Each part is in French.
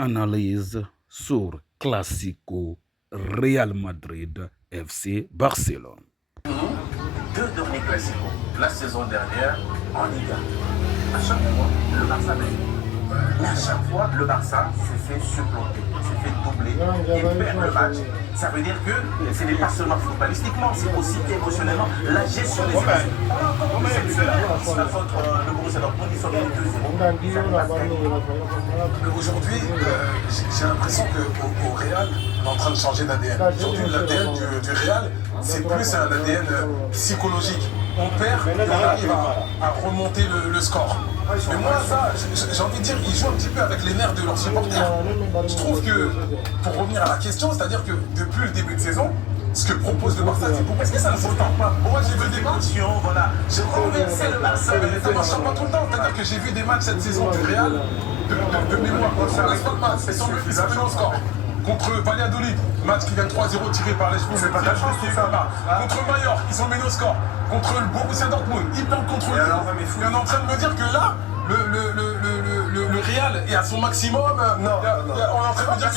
Analyse sur Classico Real Madrid FC Barcelone. Deux derniers Classico, la saison dernière en Liga. À chaque fois, le Barça gagne. Mais à chaque fois, le Barça s'est fait supplanter, s'est fait doubler et perd le match. Ça veut dire que ce n'est pas seulement footballistiquement, c'est aussi émotionnellement la gestion des émotions. C'est la faute de Borussia Dortmund, ils sont venus 2-0. Aujourd'hui, j'ai l'impression qu'au Real, on est en train de changer d'ADN. Aujourd'hui, l'ADN du Real, c'est plus un ADN psychologique. On perd et on arrive à remonter le score. Mais moi, ça, j'ai envie de dire, ils jouent un petit peu avec les nerfs de leurs supporters. Je trouve que, pour revenir à la question, c'est-à-dire que depuis le début de saison, ce que propose le Barça, c'est pourquoi est-ce que ça ne se tente pas? Moi, j'ai vu des matchs, voilà. J'ai renversé le Barça. Ça ne marche pas tout le temps. C'est-à-dire que j'ai vu des matchs cette saison du Real, de mémoire, ça reste pas de match, ils sont menés au score. Contre Valladolid, match qui vient 3-0 tiré par les cheveux, c'est pas de la chance tout ça là. Contre Mallorca, ils sont menés au score. Contre le Borussia Dortmund, ils perdent contre lui. Et on est en train de me dire que là, le Real est à son maximum. On est en train de me dire que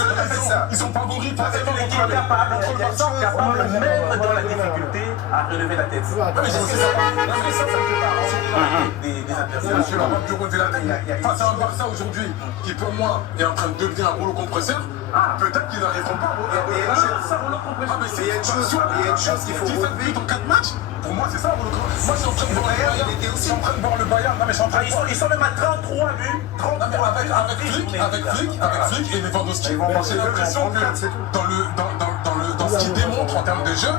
ils sont favoris forcément contre le Barça. Capable même dans la difficulté à relever la tête. Mais c'est ça. Des adversaires. Je suis capable de relever la tête. Face à un Barça aujourd'hui qui pour moi est en train de devenir un rouleau compresseur. Peut-être qu'ils n'arriveront pas à il y a une chose qu'il faut 17 buts en 4 matchs. Pour moi, c'est ça, rouleau compresseur. Moi, je suis en train de voir le Bayern. Je suis en train de voir le Bayern. Non, mais je suis en train de voir. Ils sont même à 33 buts. Avec Flick et Lewandowski. J'ai l'impression que dans ce qu'ils démontrent en termes de jeu,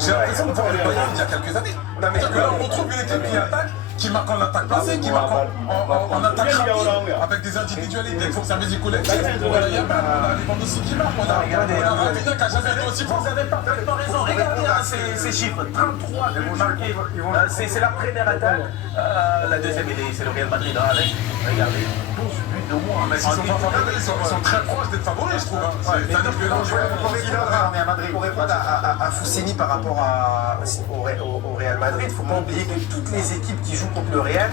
j'ai l'impression de voir le Bayern il y a quelques années. C'est-à-dire que là, on retrouve une équipe qui attaque, qui marque en attaque placée, qui marque en attaque rapide, avec des individualités qui font service du collectif. On a Yamal, on a Lewandowski qui marque, on a Rafinha qui a jamais été aussi fort. Vous avez parfaitement raison. Regardez ces chiffres. 33 buts marqués. C'est la première attaque. La deuxième, c'est le Real Madrid. Regardez. 12 buts de moins. Mais s'ils sont pas favoris, ils sont très proches d'être favoris, je trouve. C'est-à-dire que là, pour répondre à Fousseni par rapport au Real Madrid, il ne faut pas oublier que toutes les équipes qui jouent contre le Real,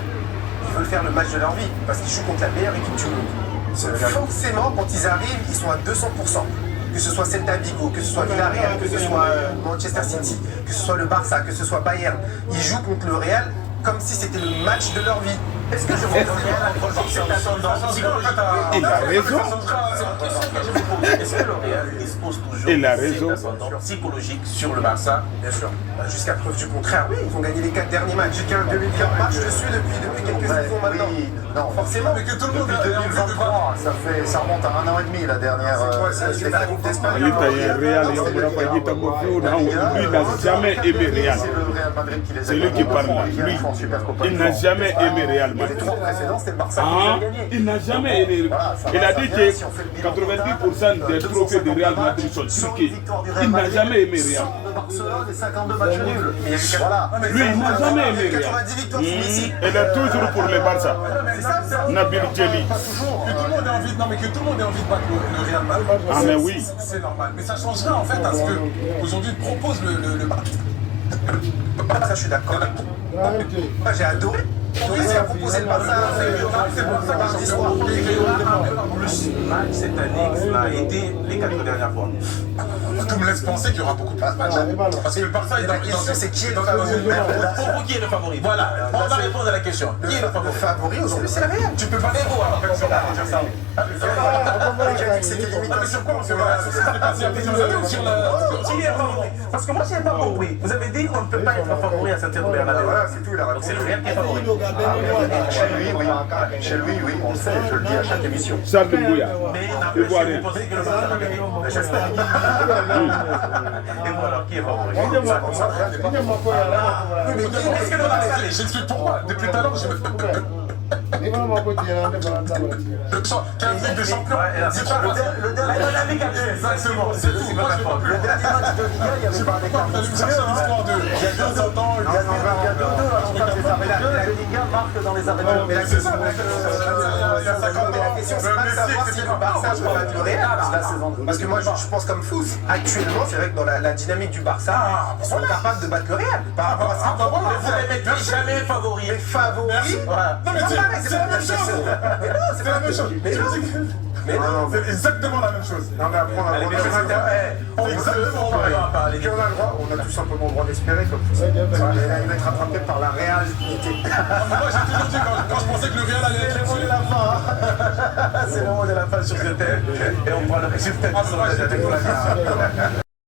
ils veulent faire le match de leur vie, parce qu'ils jouent contre la meilleure équipe du monde. Forcément, quand ils arrivent, ils sont à 200%. Que ce soit Celta Vigo, que ce soit Villarreal, que ce soit Manchester City, que ce soit le Barça, que ce soit Bayern, ils jouent contre le Real comme si c'était le match de leur vie. Est-ce que je vous donne cette ascendance psychologique? Il a raison. Est-ce que le Real dispose toujours de cette ascendance psychologique sur le Barça? Bien sûr. Jusqu'à preuve du contraire, oui. Ils ont gagné les 4 derniers matchs. J'ai qu'un demi-match dessus depuis quelques saisons maintenant. Non, forcément. Mais que tout le monde depuis 2023, ça remonte à 1 an et demi la dernière. C'est la Coupe d'Espagne. Il n'a jamais aimé Real. C'est le Real Madrid qui les a C'est lui gagnés. qui parle là. Lui, il n'a jamais aimé Real Les Madrid. 3 précédents, c'était le Barça qui les a gagnés. Il n'a jamais aimé. Il a dit que 90% des trophées de Real Madrid sont truqués. Il n'a jamais aimé Real. de Barcelone et 52 matchs nuls. Voilà. Lui, il n'a jamais aimé Real. 90 victoires sous Messi. Il est toujours pour le Barça. Nabil Djeli. que tout le monde ait envie, non mais que tout le monde ait envie de battre le Real Madrid. Ah mais oui. C'est normal. Mais ça change rien en fait à ce que aujourd'hui propose le Barça. Ça, je suis d'accord. Moi, j'ai adoré. Oui, ce qu'a proposé le Barça. C'est pour ça que l'histoire. Plus match cette année que cela a été les 4 dernières fois. Tout me laisse penser qu'il y aura beaucoup plus de matchs. Parce que le Barça est La question, c'est qui est le favori? Pour vous, qui est le favori? Voilà, on va répondre à la question. Qui est le favori? Le favori aujourd'hui, c'est la Real. Tu peux pas les voir en fait sur la dire ça. C'était limite. Mais sur quoi on se voit? C'est passé il y a plusieurs années ou sur la. Qui est le favori? Parce que moi, je n'ai pas compris. Vous avez dit qu'on ne peut pas être favori à Santiago Bernabéu. Voilà, c'est tout. Donc c'est le Real qui est favori. Chez lui, oui, on le sait, je le dis à chaque émission. Charles Mbouya. Mais n'empêche, vous pensez que le Barça va gagner? J'espère. Et vous alors, qui est favori? Est-ce que le Barça, j'explique pourquoi. Depuis tout à l'heure, je me 15 Ligue des Champions. C'est pas Le dernier match exactement, c'est tout. Moi, je de Liga, il y avait pas pourquoi vous allez me chercher l'histoire de il y a 200 ans, Il y a 2-2, la Liga marque dans les arènes. Mais la question, il y a 50 ans. la question, c'est pas de savoir si le Barça peut battre le Real. Parce que moi, je pense comme Fous. Actuellement, c'est vrai que dans la dynamique du Barça, ils sont capables de battre le Real. Par rapport à ça, Vous les mettez jamais favoris. les favoris. Non mais c'est la même chose. Mais non, c'est pas la même chose. Mais non. Mais non, C'est exactement la même chose. Non, mais après, on a le droit Exactement pareil. Puis on a tout simplement le droit d'espérer, comme tu sais. Il va être rattrapé par la réalité. Moi, j'ai toujours dit, quand je pensais que le Real allait être c'est le mot de la fin. C'est le mot de la fin sur ce thème. Et on prend le résultat. Ah, c'est vrai, j'étais